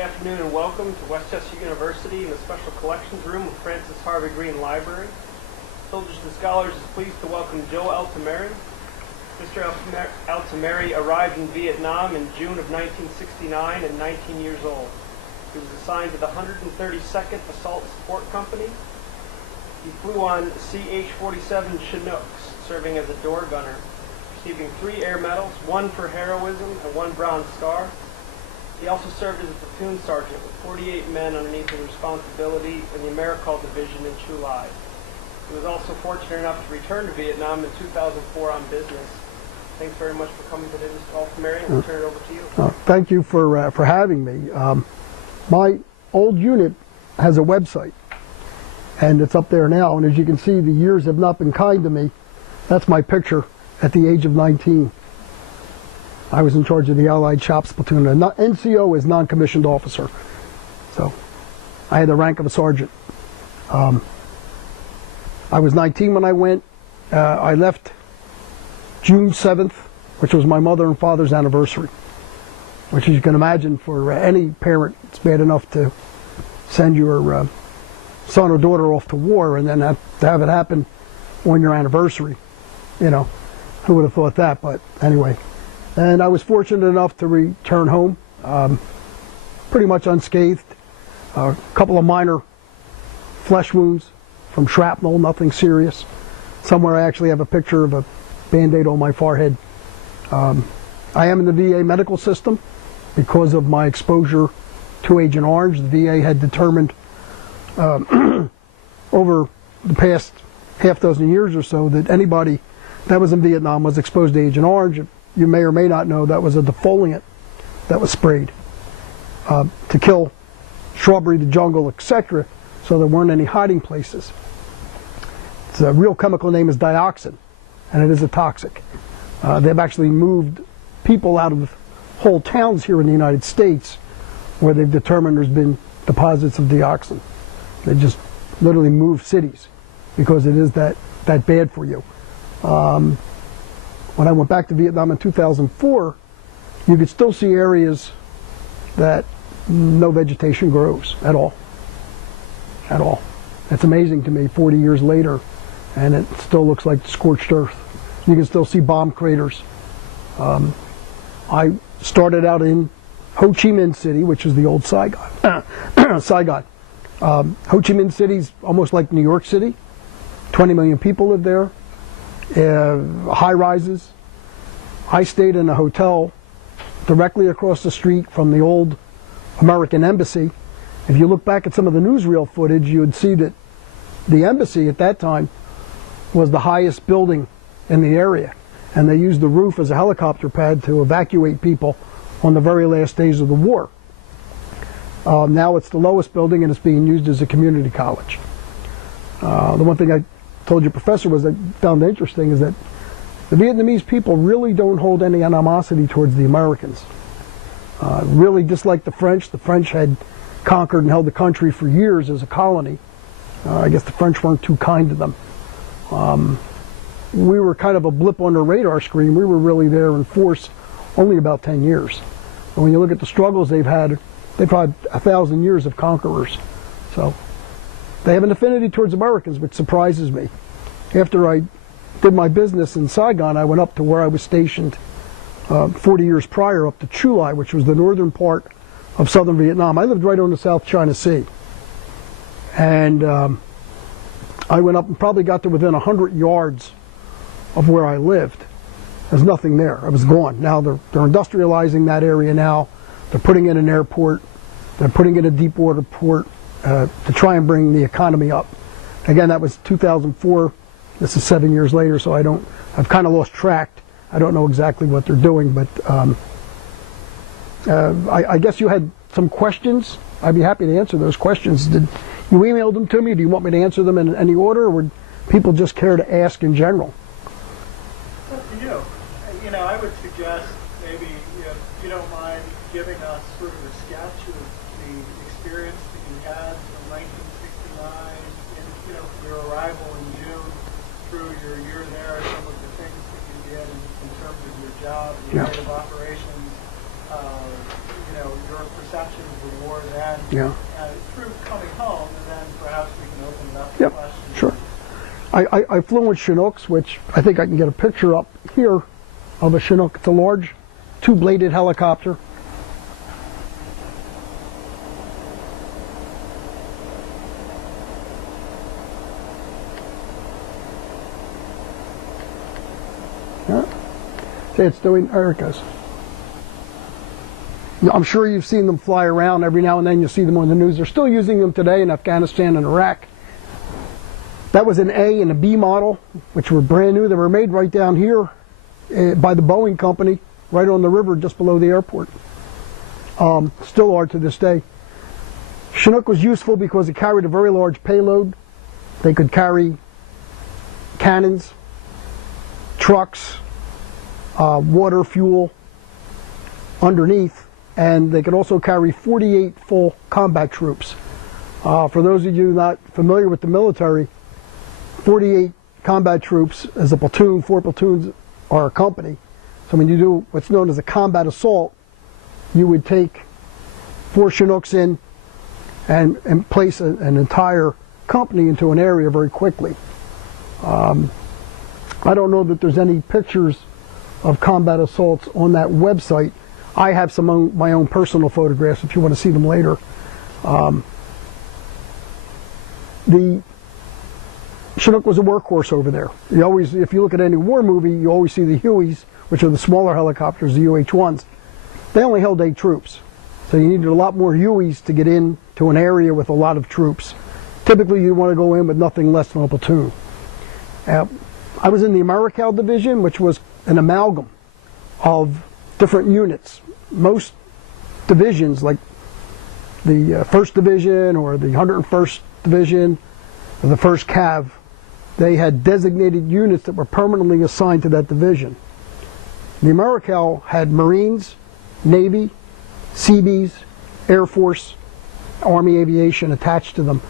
afternoon and welcome to Westchester University in the Special Collections Room of Francis Harvey Green Library. Soldiers to Scholars is pleased to welcome Joe Altimari. Mr. Altimari arrived in Vietnam in June of 1969 and 19 years old. He was assigned to the 132nd Assault Support Company. He flew on CH-47 Chinooks, serving as a door gunner, receiving 3 air medals, 1 for heroism and 1 Bronze Star. He also served as a platoon sergeant with 48 men underneath his responsibility in the AmeriCall Division in Chu Lai. He was also fortunate enough to return to Vietnam in 2004 on business. Thanks very much for coming today, Mr. Altimari, and we'll turn it over to you. Thank you for having me. My old unit has a website, and it's up there now, and as you can see, the years have not been kind to me. That's my picture at the age of 19. I was in charge of the Allied Shops Platoon. NCO is non-commissioned officer, so I had the rank of a sergeant. I was 19 when I went. I left June 7th, which was my mother and father's anniversary, which, as you can imagine, for any parent, it's bad enough to send your son or daughter off to war and then to have it happen on your anniversary. You know, who would have thought that? But anyway. And I was fortunate enough to return home pretty much unscathed. A couple of minor flesh wounds from shrapnel, nothing serious. Somewhere I actually have a picture of a Band-Aid on my forehead. I am in the VA medical system because of my exposure to Agent Orange. The VA had determined over the past half dozen years or so that anybody that was in Vietnam was exposed to Agent Orange. You may or may not know that was a defoliant that was sprayed to kill shrubbery, the jungle, etc., so there weren't any hiding places. The real chemical name is dioxin, and it is a toxic. They've actually moved people out of whole towns here in the United States where they've determined there's been deposits of dioxin. They just literally move cities because it is that bad for you. When I went back to Vietnam in 2004, you could still see areas that no vegetation grows at all. At all. It's amazing to me 40 years later, and it still looks like scorched earth. You can still see bomb craters. I started out in Ho Chi Minh City, which is the old Saigon. Saigon. Ho Chi Minh City's almost like New York City. 20 million people live there. High rises. I stayed in a hotel directly across the street from the old American embassy. If you look back at some of the newsreel footage, you would see that the embassy at that time was the highest building in the area, and they used the roof as a helicopter pad to evacuate people on the very last days of the war. Now it's the lowest building, and it's being used as a community college. The one thing I told your professor was I found interesting is that the Vietnamese people really don't hold any animosity towards the Americans. Really dislike the French. The French had conquered and held the country for years as a colony. I guess the French weren't too kind to them. We were kind of a blip on their radar screen. We were really there in force only about 10 years. And when you look at the struggles they've had 1,000 years of conquerors. So they have an affinity towards Americans, which surprises me. After I did my business in Saigon, I went up to where I was stationed 40 years prior, up to Chu Lai, which was the northern part of southern Vietnam. I lived right on the South China Sea. And I went up and probably got to within 100 yards of where I lived. There's nothing there. I was gone. Now they're industrializing that area now. They're putting in an airport. They're putting in a deep water port to try and bring the economy up. Again, that was 2004. This is 7 years later, so I've kind of lost track. I don't know exactly what they're doing, but I guess you had some questions. I'd be happy to answer those questions. Did you email them to me? Do you want me to answer them in any order, or would people just care to ask in general? It's up to you. You know, I would suggest maybe, if you don't mind giving us sort of a sketch of the experience that you had from 1969, and, your arrival in June through your year there, some of the things that you did in terms of your job, your area of operations, your perception of the war then through coming home, and then perhaps we can open it up to questions. Sure. I flew with Chinooks, which I think I can get a picture up here of a Chinook. It's a large two-bladed helicopter. See, it's doing, there it goes. I'm sure you've seen them fly around. Every now and then you'll see them on the news. They're still using them today in Afghanistan and Iraq. That was an A and a B model, which were brand new. They were made right down here by the Boeing company, right on the river just below the airport. Still are to this day. Chinook was useful because it carried a very large payload. They could carry cannons, trucks, water, fuel underneath, and they could also carry 48 full combat troops. For those of you not familiar with the military, 48 combat troops is a platoon. 4 platoons are a company. So when you do what's known as a combat assault, you would take 4 Chinooks in and place an entire company into an area very quickly. I don't know that there's any pictures of combat assaults on that website. I have some of my own personal photographs if you want to see them later. The Chinook was a workhorse over there. You always, if you look at any war movie, you always see the Hueys, which are the smaller helicopters, the UH-1s. They only held 8 troops. So you needed a lot more Hueys to get into an area with a lot of troops. Typically you want to go in with nothing less than a platoon. I was in the Americal Division, which was an amalgam of different units. Most divisions, like the 1st Division or the 101st Division or the 1st Cav, they had designated units that were permanently assigned to that division. The Americal had Marines, Navy, Seabees, Air Force, Army Aviation attached to them.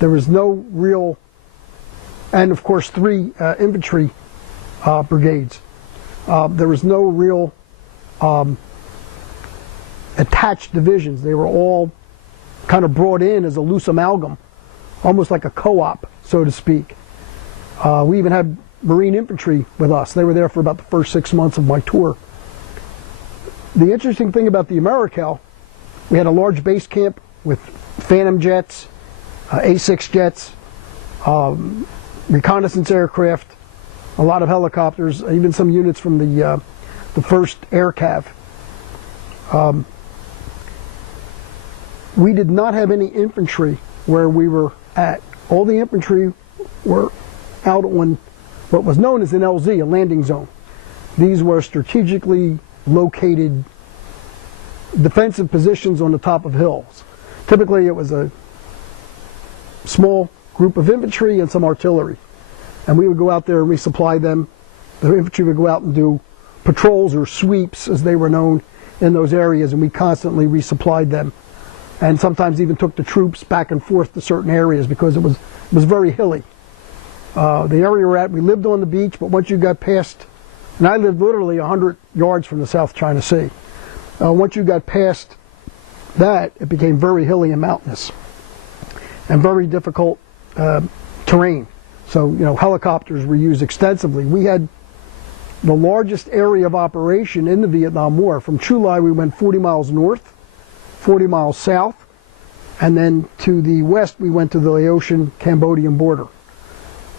There was no real, and of course 3 infantry brigades. There was no real attached divisions. They were all kind of brought in as a loose amalgam, almost like a co-op, so to speak. We even had Marine infantry with us. They were there for about the first 6 months of my tour. The interesting thing about the Americal, we had a large base camp with Phantom jets, A6 jets, reconnaissance aircraft, a lot of helicopters, even some units from the 1st Air Cav. We did not have any infantry where we were at. All the infantry were out on what was known as an LZ, a landing zone. These were strategically located defensive positions on the top of hills. Typically it was a small group of infantry and some artillery. And we would go out there and resupply them. The infantry would go out and do patrols or sweeps, as they were known, in those areas, and we constantly resupplied them. And sometimes even took the troops back and forth to certain areas because it was very hilly. The area we're at, we lived on the beach, but once you got past, and I lived literally 100 yards from the South China Sea. Once you got past that, it became very hilly and mountainous and very difficult terrain. So, helicopters were used extensively. We had the largest area of operation in the Vietnam War. From Chu Lai, we went 40 miles north, 40 miles south, and then to the west, we went to the Laotian-Cambodian border.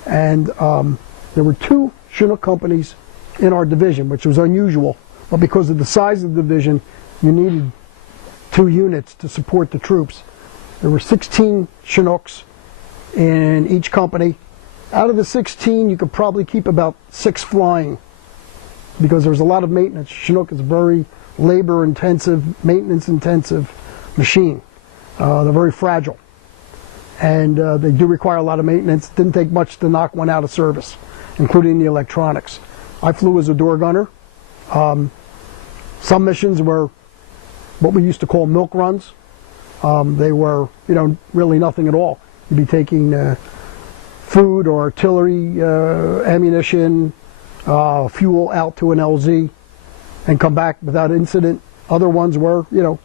And there were 2 Chinook companies in our division, which was unusual. But because of the size of the division, you needed 2 units to support the troops. There were 16 Chinooks in each company. Out of the 16, you could probably keep about 6 flying because there's a lot of maintenance. Chinook is a very labor-intensive, maintenance-intensive machine. They're very fragile, and they do require a lot of maintenance. It didn't take much to knock one out of service, including the electronics. I flew as a door gunner. Some missions were what we used to call milk runs. They were, really nothing at all. You'd be taking food or artillery, ammunition, fuel out to an LZ and come back without incident. Other ones were, you know,